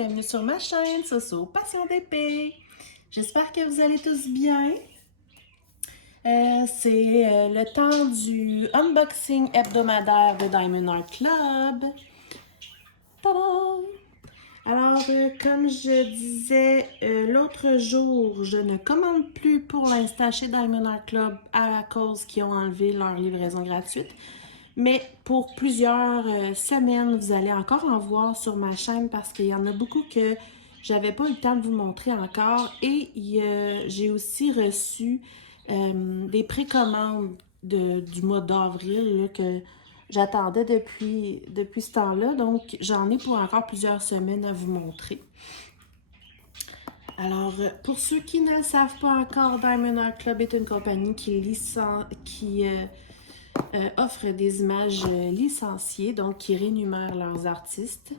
bienvenue sur ma chaîne Soso Passion d'épée. J'espère que vous allez tous bien. C'est le temps du unboxing hebdomadaire de Diamond Art Club. Tada! Alors, comme je disais l'autre jour, je ne commande plus pour l'instant chez Diamond Art Club à cause qu'ils ont enlevé leur livraison gratuite. Mais pour plusieurs semaines, vous allez encore en voir sur ma chaîne parce qu'il y en a beaucoup que j'avais pas eu le temps de vous montrer encore. Et j'ai aussi reçu des précommandes du mois d'avril que j'attendais depuis ce temps-là. Donc, j'en ai pour encore plusieurs semaines à vous montrer. Alors, pour ceux qui ne le savent pas encore, Diamond Art Club est une compagnie qui offre des images licenciées, donc qui rémunèrent leurs artistes.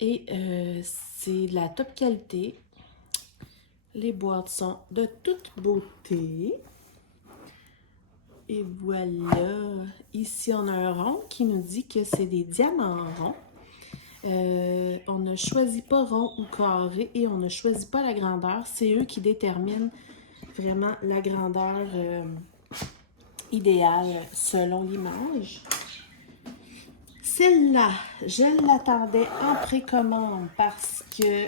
Et c'est de la top qualité. Les boîtes sont de toute beauté. Et voilà. Ici, on a un rond qui nous dit que c'est des diamants ronds. On ne choisit pas rond ou carré et on ne choisit pas la grandeur. C'est eux qui déterminent vraiment la grandeur idéale selon l'image. Celle-là, je l'attendais en précommande parce que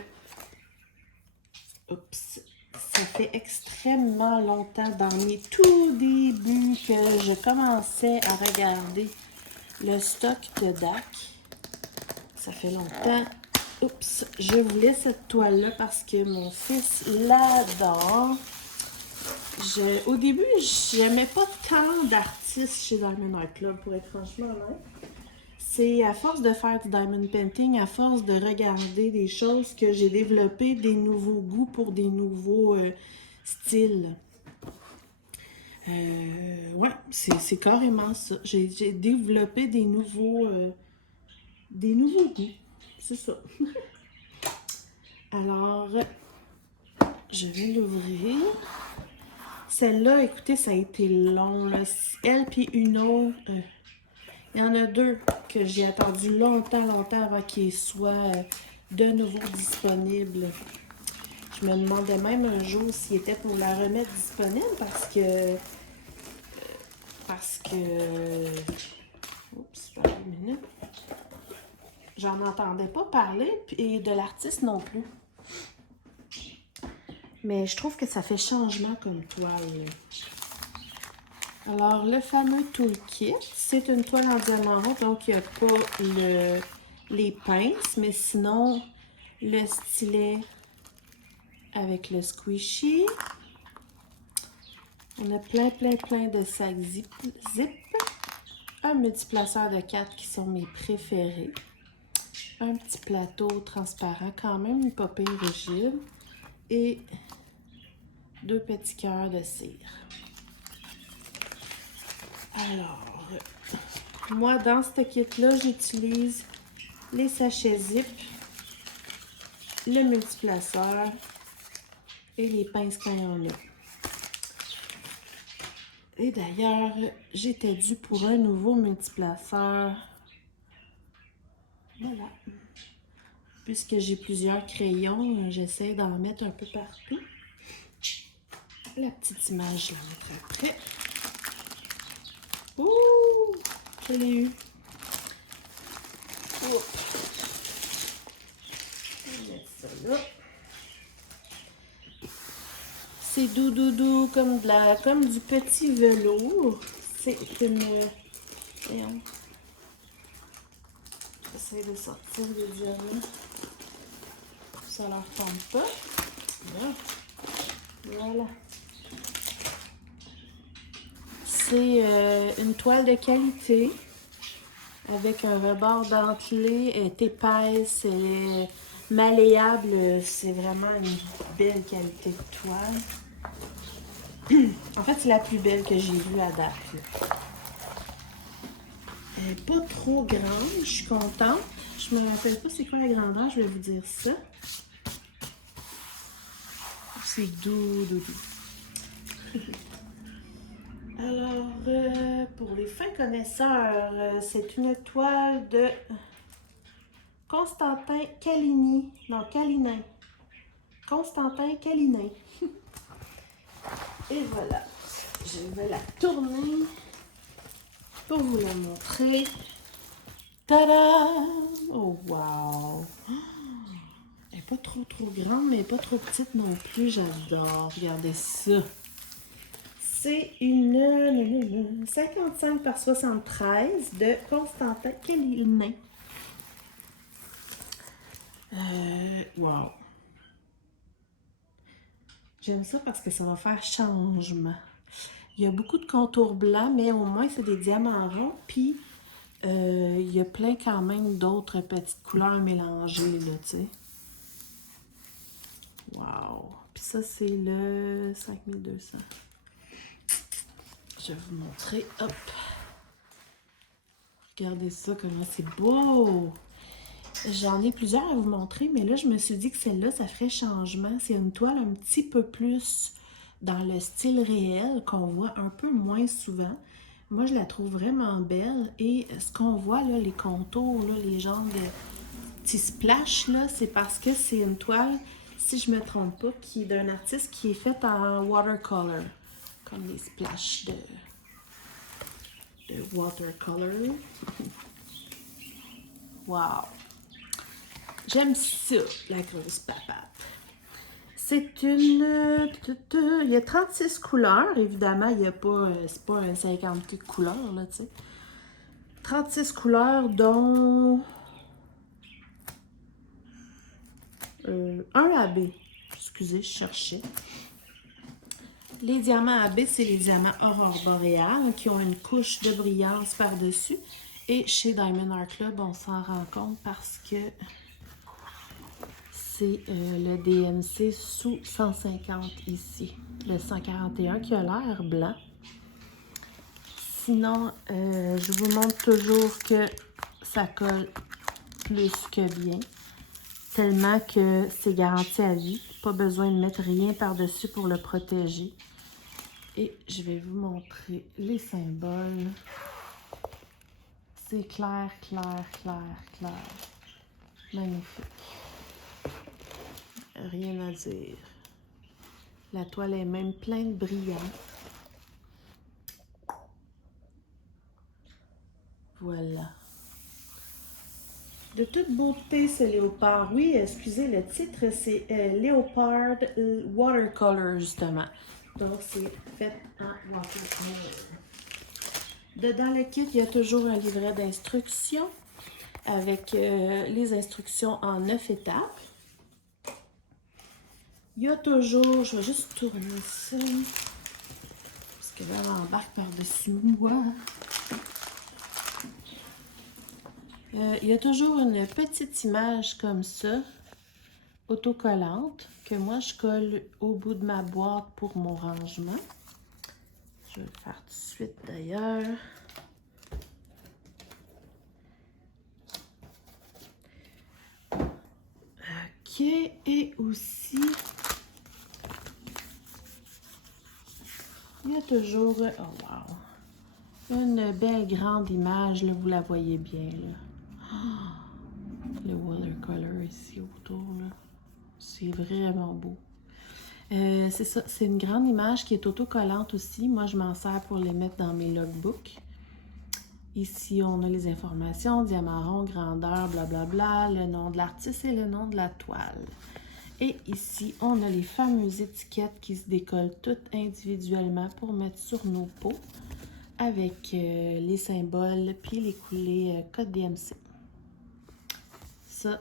ça fait extrêmement longtemps, dans mes tout débuts, que je commençais à regarder le stock de DAC. Ça fait longtemps. Je voulais cette toile-là parce que mon fils l'adore. Au début, j'aimais pas tant d'artistes chez Diamond Art Club, pour être franchement honnête. C'est à force de faire du diamond painting, à force de regarder des choses que j'ai développé des nouveaux goûts pour des nouveaux styles. Ouais, c'est carrément ça. J'ai développé des nouveaux goûts. C'est ça. Alors, je vais l'ouvrir. Celle-là, écoutez, ça a été long. Là. Elle puis une autre. Il y en a deux que j'ai attendu longtemps avant qu'ils soient de nouveau disponibles. Je me demandais même un jour s'il était pour la remettre disponible parce que... Oups, une minute. J'en entendais pas parler et de l'artiste non plus. Mais je trouve que ça fait changement comme toile. Alors, le fameux toolkit, c'est une toile en diamant rond, donc il n'y a pas les pinces, mais sinon, le stylet avec le squishy. On a plein de sacs zip. Un multiplaceur de 4 qui sont mes préférés. Un petit plateau transparent, quand même pas pire rigide. Et 2 petits cœurs de cire. Alors, moi, dans ce kit-là, j'utilise les sachets zip, le multiplaceur et les pinces quand il y en a. Et d'ailleurs, j'étais due pour un nouveau multiplaceur. Voilà. Puisque j'ai plusieurs crayons, j'essaie d'en mettre un peu partout. La petite image, je la mettrai après. Ouh! Je l'ai eu. Oh. Je vais mettre ça là. C'est doux comme du petit velours. C'est une... Voyons. J'essaie de sortir les diamants. Ça leur tombe pas. Voilà. C'est une toile de qualité avec un rebord dentelé. Elle est épaisse, elle est malléable. C'est vraiment une belle qualité de toile. En fait, c'est la plus belle que j'ai vue à date. Elle n'est pas trop grande, je suis contente. Je me rappelle pas c'est quoi la grandeur, je vais vous dire ça. C'est doux. Alors, pour les fins connaisseurs, c'est une toile de Constantin Calini. Non, Calinin. Constantin Calinin. Et voilà. Je vais la tourner pour vous la montrer. Tada! Oh, wow! Elle n'est pas trop grande, mais pas trop petite non plus. J'adore. Regardez ça. C'est une 55 par 73 de Constantin Calinin. Wow! J'aime ça parce que ça va faire changement. Il y a beaucoup de contours blancs, mais au moins c'est des diamants ronds. Puis il y a plein quand même d'autres petites couleurs mélangées, là, tu sais. Wow! Puis ça, c'est le 5200. Je vais vous montrer. Hop! Regardez ça, comment c'est beau! J'en ai plusieurs à vous montrer, mais là, je me suis dit que celle-là, ça ferait changement. C'est une toile un petit peu plus dans le style réel, qu'on voit un peu moins souvent. Moi, je la trouve vraiment belle. Et ce qu'on voit, là, les contours, là, les genres de petits splashs, là, c'est parce que c'est une toile, si je me trompe pas, qui est d'un artiste qui est faite en watercolor. Comme les splashs de watercolor. Wow! J'aime ça, la grosse papate. C'est une... Il y a 36 couleurs, évidemment, il n'y a pas... c'est pas un 50 couleurs, là, tu sais. 36 couleurs, dont... un AB. Excusez, je cherchais. Les diamants AB, c'est les diamants Aurore Boréale qui ont une couche de brillance par-dessus. Et chez Diamond Art Club, on s'en rend compte parce que c'est le DMC sous 150 ici. Le 141 qui a l'air blanc. Sinon, je vous montre toujours que ça colle plus que bien. Tellement que c'est garanti à vie. Pas besoin de mettre rien par-dessus pour le protéger. Et je vais vous montrer les symboles. C'est clair, clair, clair, clair. Magnifique. Rien à dire. La toile est même pleine de brillants. Voilà. De toute beauté, ce léopard. Oui, excusez, le titre, c'est Léopard Watercolor, justement. Donc, c'est fait en watercolor. Dedans le kit, il y a toujours un livret d'instructions avec les instructions en 9 étapes. Il y a toujours, je vais juste tourner ça, parce que là, on embarque par-dessus moi. Il y a toujours une petite image comme ça, autocollante, que moi je colle au bout de ma boîte pour mon rangement. Je vais le faire tout de suite d'ailleurs. Ok, et aussi, il y a toujours, oh wow, une belle grande image, là, vous la voyez bien, là. Le watercolor ici autour, là. C'est vraiment beau. C'est ça, c'est une grande image qui est autocollante aussi. Moi, je m'en sers pour les mettre dans mes logbooks. Ici, on a les informations, diamant rond, grandeur, blablabla, le nom de l'artiste et le nom de la toile. Et ici, on a les fameuses étiquettes qui se décollent toutes individuellement pour mettre sur nos pots avec les symboles puis les coulées code DMC. Ça,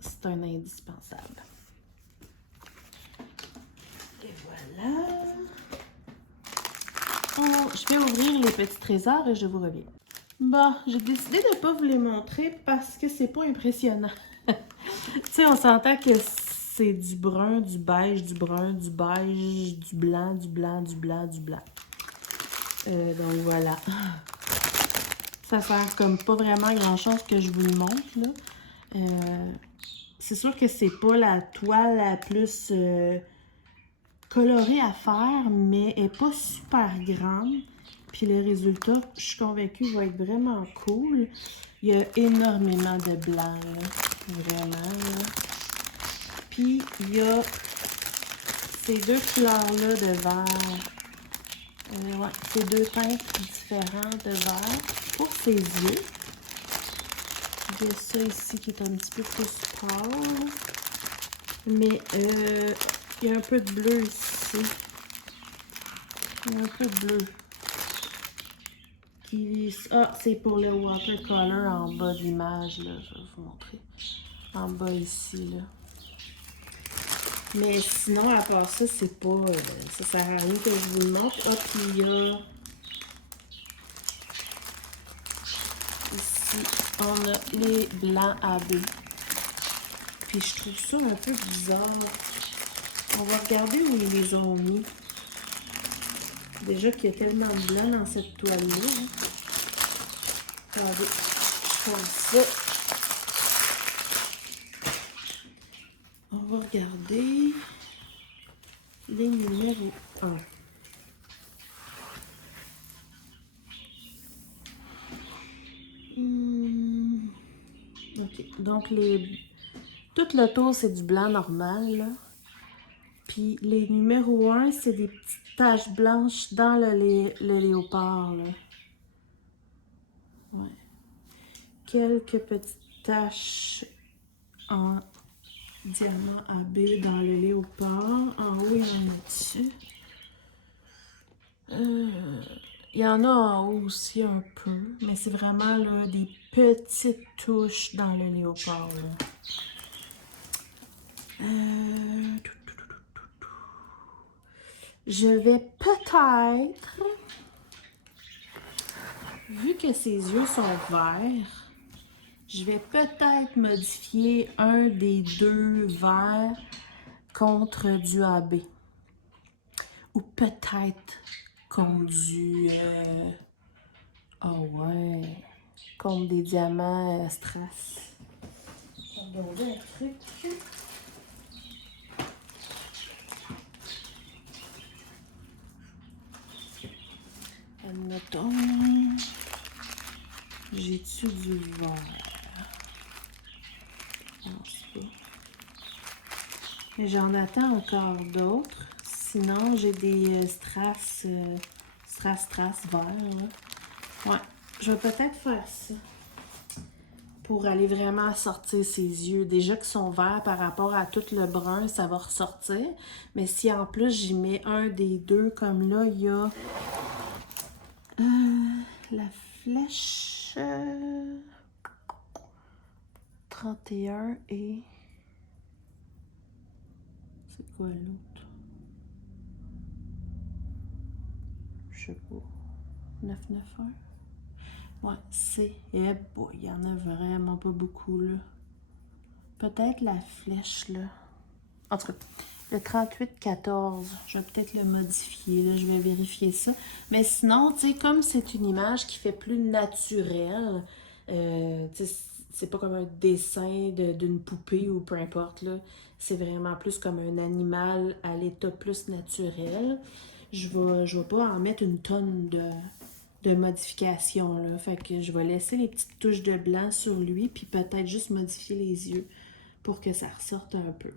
c'est un indispensable. Et voilà. Je vais ouvrir les petits trésors et je vous reviens. Bon, j'ai décidé de ne pas vous les montrer parce que c'est pas impressionnant. Tu sais, on s'entend que c'est du brun, du beige, du brun, du beige, du blanc, du blanc, du blanc, du blanc. Donc voilà. Ça sert comme pas vraiment grand-chose que je vous le montre, là. C'est sûr que c'est pas la toile la plus colorée à faire, mais elle n'est pas super grande. Puis le résultat, je suis convaincue, va être vraiment cool. Il y a énormément de blanc, là. Vraiment, là. Puis, il y a ces deux couleurs-là de vert. Ouais, ces deux teintes différentes de vert pour ses yeux. Il y a ça ici qui est un petit peu plus pâle. Mais il y a un peu de bleu ici. Il y a un peu de bleu. Ah, c'est pour le watercolor en bas de l'image, là. Je vais vous montrer. En bas ici, là. Mais sinon, à part ça, c'est pas... ça sert à rien que je vous le montre. Ah, puis il y a... Ici, on a les blancs AB. Puis je trouve ça un peu bizarre. On va regarder où ils les ont mis. Déjà qu'il y a tellement de blanc dans cette toile-là. Hein. Attendez, je fais ça. On va regarder les numéros 1. Ok, donc tout le tour c'est du blanc normal, là. Puis les numéros 1, c'est des petites taches blanches dans le léopard, là. Ouais. Quelques petites taches en diamant AB dans le léopard. En haut, il y en a dessus. Il y en a en haut aussi un peu, mais c'est vraiment là, des petites touches dans le léopard. Là. Je vais peut-être, vu que ses yeux sont verts, je vais peut-être modifier un des deux verts contre du AB. Ou peut-être contre du... oh ouais, contre des diamants strass. On va regarder un truc. Admettons, j'ai-tu du vert? Non, c'est pas. Mais j'en attends encore d'autres. Sinon, j'ai des strass verts. Ouais, je vais peut-être faire ça. Pour aller vraiment sortir ses yeux. Déjà qu'ils sont verts par rapport à tout le brun, ça va ressortir. Mais si en plus j'y mets un des deux, comme là, il y a la flèche 31 et... C'est quoi l'autre? Je sais pas. 991? Ouais, c'est... Eh boy, il y en a vraiment pas beaucoup, là. Peut-être la flèche, là. En tout cas, le 38-14, je vais peut-être le modifier, là. Je vais vérifier ça. Mais sinon, tu sais, comme c'est une image qui fait plus naturelle, tu sais, c'est pas comme un dessin d'une poupée ou peu importe, là. C'est vraiment plus comme un animal à l'état plus naturel. Je vais pas en mettre une tonne de modifications, là. Fait que je vais laisser les petites touches de blanc sur lui, puis peut-être juste modifier les yeux pour que ça ressorte un peu.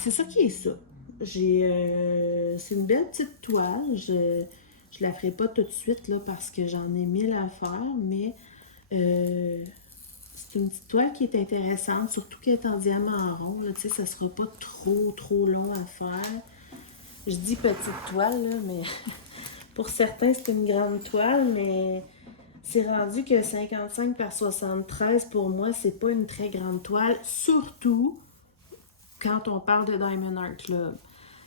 C'est ça qui est ça. C'est une belle petite toile. Je la ferai pas tout de suite là, parce que j'en ai 1000 à faire, mais c'est une petite toile qui est intéressante, surtout qu'elle est en diamant rond. Là, ça sera pas trop long à faire. Je dis petite toile, là, mais pour certains, c'est une grande toile, mais c'est rendu que 55 par 73, pour moi, c'est pas une très grande toile, surtout quand on parle de Diamond Art Club.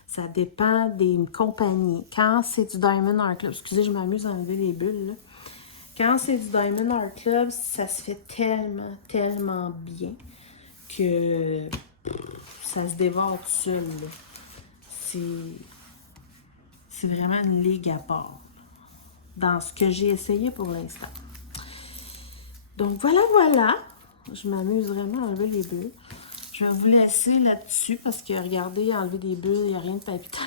Ça dépend des compagnies. Quand c'est du Diamond Art Club, excusez, je m'amuse à enlever les bulles, là. Quand c'est du Diamond Art Club, ça se fait tellement bien que ça se dévore tout seul, là. C'est vraiment une ligue à part dans ce que j'ai essayé pour l'instant. Donc voilà. Je m'amuse vraiment à enlever les bulles. Je vais vous laisser là-dessus parce que regardez, enlever des bulles, il n'y a rien de palpitant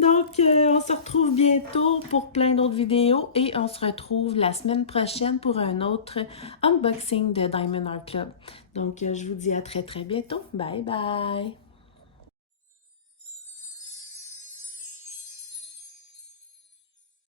là-dedans. Donc, on se retrouve bientôt pour plein d'autres vidéos et on se retrouve la semaine prochaine pour un autre unboxing de Diamond Art Club. Donc, je vous dis à très très bientôt. Bye bye!